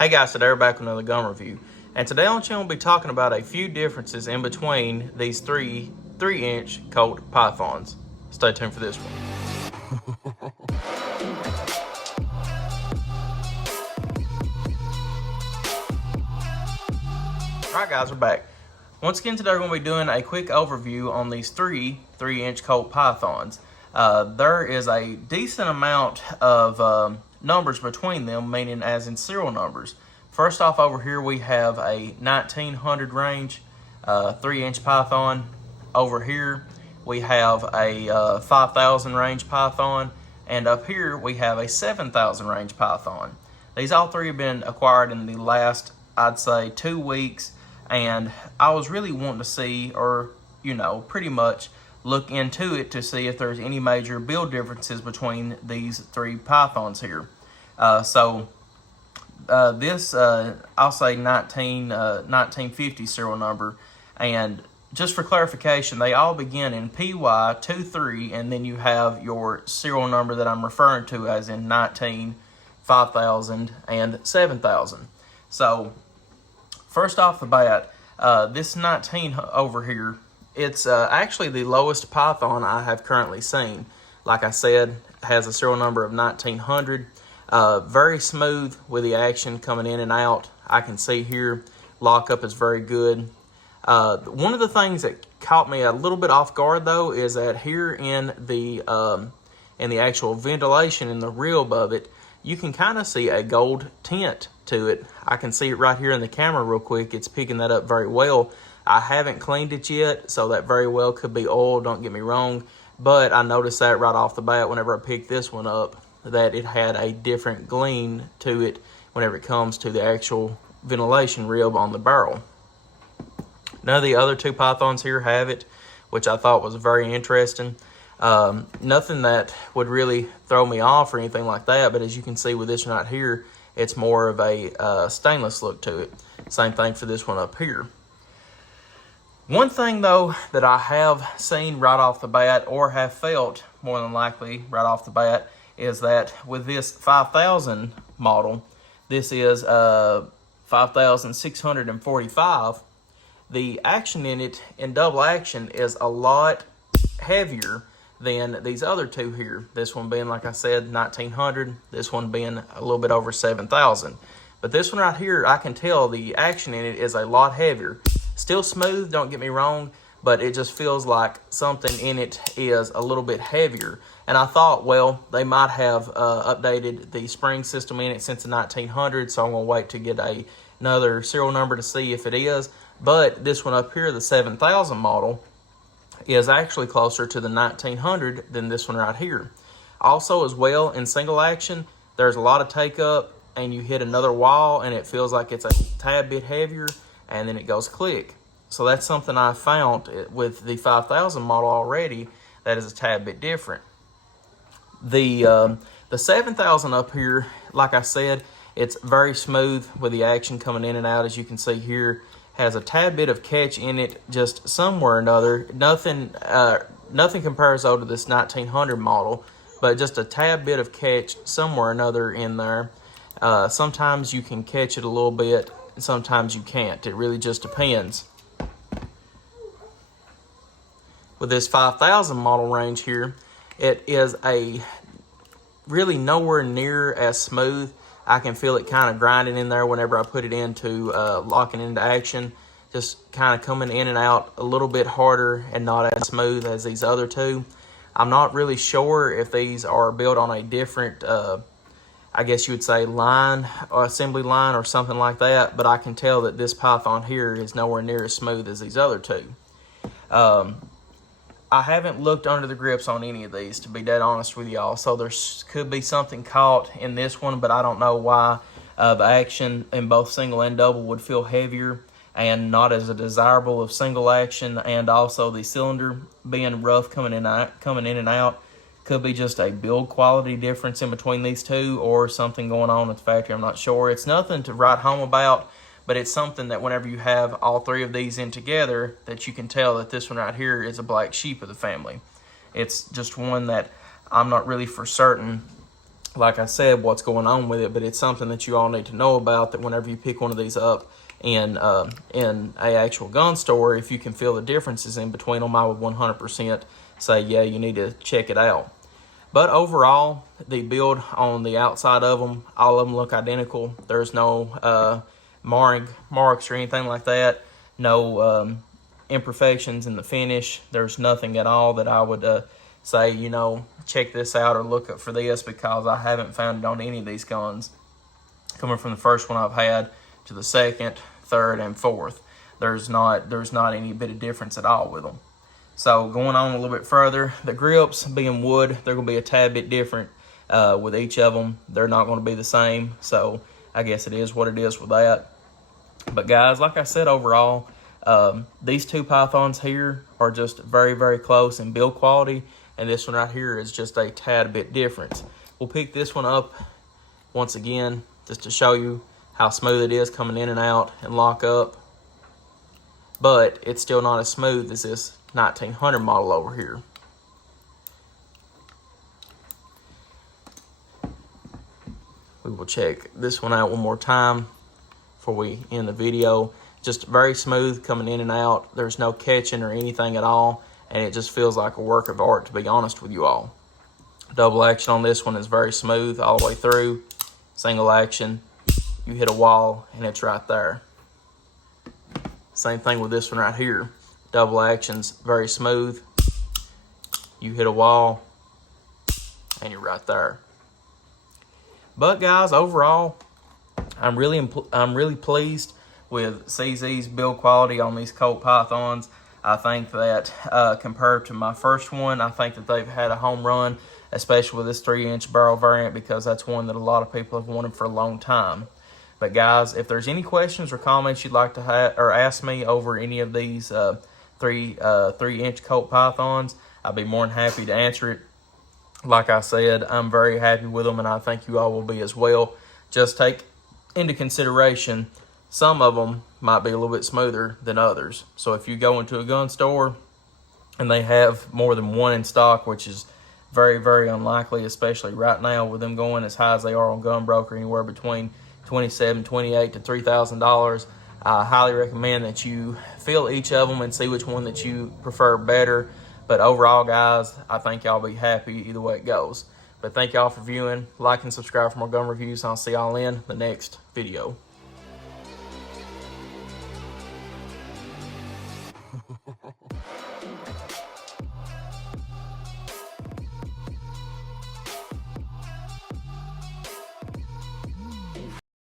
Hey guys, today we're back with another gun review. And today on the channel we'll be talking about a few differences in between these three 3-inch Colt Pythons. Stay tuned for this one. Alright guys, we're back. Once again today we're going to be doing a quick overview on these three 3-inch Colt Pythons. There is a decent amount of numbers between them, meaning as in serial numbers. First off, over here we have a 1900 range 3-inch Python. Over here we have a 5000 range Python, and up here we have a 7000 range Python. These all three have been acquired in the last, I'd say, 2 weeks, and I was really wanting to see, or pretty much look into it to see if there's any major build differences between these three Pythons here. This I'll say 1950 serial number, and just for clarification, they all begin in PY23, and then you have your serial number that I'm referring to as in 19, 5000, and 7000. So first off the bat, this 19 over here, it's actually the lowest Python I have currently seen. Like I said, has a serial number of 1900. Very smooth with the action coming in and out. I can see here, lockup is very good. One of the things that caught me a little bit off guard though is that here in the actual ventilation in the rib of it, you can kind of see a gold tint to it. I can see it right here in the camera real quick. It's picking that up very well. I haven't cleaned it yet, so that very well could be oil, don't get me wrong. But I noticed that right off the bat whenever I picked this one up, that it had a different gleam to it whenever it comes to the actual ventilation rib on the barrel. None of the other two Pythons here have it, which I thought was very interesting. Nothing that would really throw me off or anything like that, but as you can see with this one right here, it's more of a stainless look to it. Same thing for this one up here. One thing though that I have seen right off the bat, or have felt more than likely right off the bat, is that with this 5000 model, this is 5645, the action in it in double action is a lot heavier than these other two here. This one being, like I said, 1900, this one being a little bit over 7000. But this one right here, I can tell the action in it is a lot heavier. Still smooth, don't get me wrong, but it just feels like something in it is a little bit heavier. And I thought, well, they might have updated the spring system in it since the 1900, so I'm going to wait to get another serial number to see if it is. But this one up here, the 7000 model, is actually closer to the 1900 than this one right here. Also, as well, in single action, there's a lot of take up, and you hit another wall, and it feels like it's a tad bit heavier, and then it goes click. So that's something I found with the 5000 model already that is a tad bit different. The 7000 up here, like I said, it's very smooth with the action coming in and out. As you can see here, has a tad bit of catch in it, just somewhere or another. Nothing compares though to this 1900 model, but just a tad bit of catch somewhere or another in there. Sometimes you can catch it a little bit, and sometimes you can't. It really just depends. With this 5000 model range here, it is really nowhere near as smooth. I can feel it kind of grinding in there whenever I put it into locking into action. Just kind of coming in and out a little bit harder and not as smooth as these other two. I'm not really sure if these are built on a different, I guess you would say, line or assembly line or something like that, but I can tell that this Python here is nowhere near as smooth as these other two. I haven't looked under the grips on any of these, to be dead honest with y'all, so there could be something caught in this one, but I don't know why the action in both single and double would feel heavier and not as a desirable of single action, and also the cylinder being rough coming in and out. Could be just a build quality difference in between these two, or something going on at the factory. I'm not sure. It's nothing to write home about, but it's something that whenever you have all three of these in together, that you can tell that this one right here is a black sheep of the family. It's just one that I'm not really for certain like I said, what's going on with it, but it's something that you all need to know about, that whenever you pick one of these up in a actual gun store, if you can feel the differences in between them, I would 100% say, yeah, you need to check it out. But overall, the build on the outside of them, all of them look identical. There's no marks or anything like that. No imperfections in the finish. There's nothing at all that I would say, check this out or look up for this, because I haven't found it on any of these guns. Coming from the first one I've had to the second, third, and fourth, there's not any bit of difference at all with them. So going on a little bit further, the grips being wood, they're going to be a tad bit different with each of them. They're not going to be the same, so I guess it is what it is with that. But guys, like I said, overall, these two pythons here are just very, very close in build quality, and this one right here is just a tad bit different. We'll pick this one up once again just to show you how smooth it is coming in and out and lock up, but it's still not as smooth as this 1900 model over here. We will check this one out one more time before we end the video. Just very smooth coming in and out. There's no catching or anything at all, and it just feels like a work of art, to be honest with you all. Double action on this one is very smooth all the way through. Single action, you hit a wall and it's right there. Same thing with this one right here. Double action's very smooth. You hit a wall and you're right there. But guys, overall, I'm really pleased with CZ's build quality on these Colt pythons. I think that compared to my first one, I think that they've had a home run, especially with this 3-inch barrel variant, because that's one that a lot of people have wanted for a long time. But guys, if there's any questions or comments you'd like to ask me over any of these 3-inch Colt pythons, I'd be more than happy to answer it. Like I said, I'm very happy with them, and I think you all will be as well. Just take into consideration, some of them might be a little bit smoother than others. So if you go into a gun store and they have more than one in stock, which is very, very unlikely, especially right now with them going as high as they are on Gunbroker, anywhere between $2,700, $2,800 to $3,000, I highly recommend that you feel each of them and see which one that you prefer better. But overall, guys, I think y'all be happy either way it goes. But thank y'all for viewing. Like and subscribe for more gun reviews. I'll see y'all in the next video.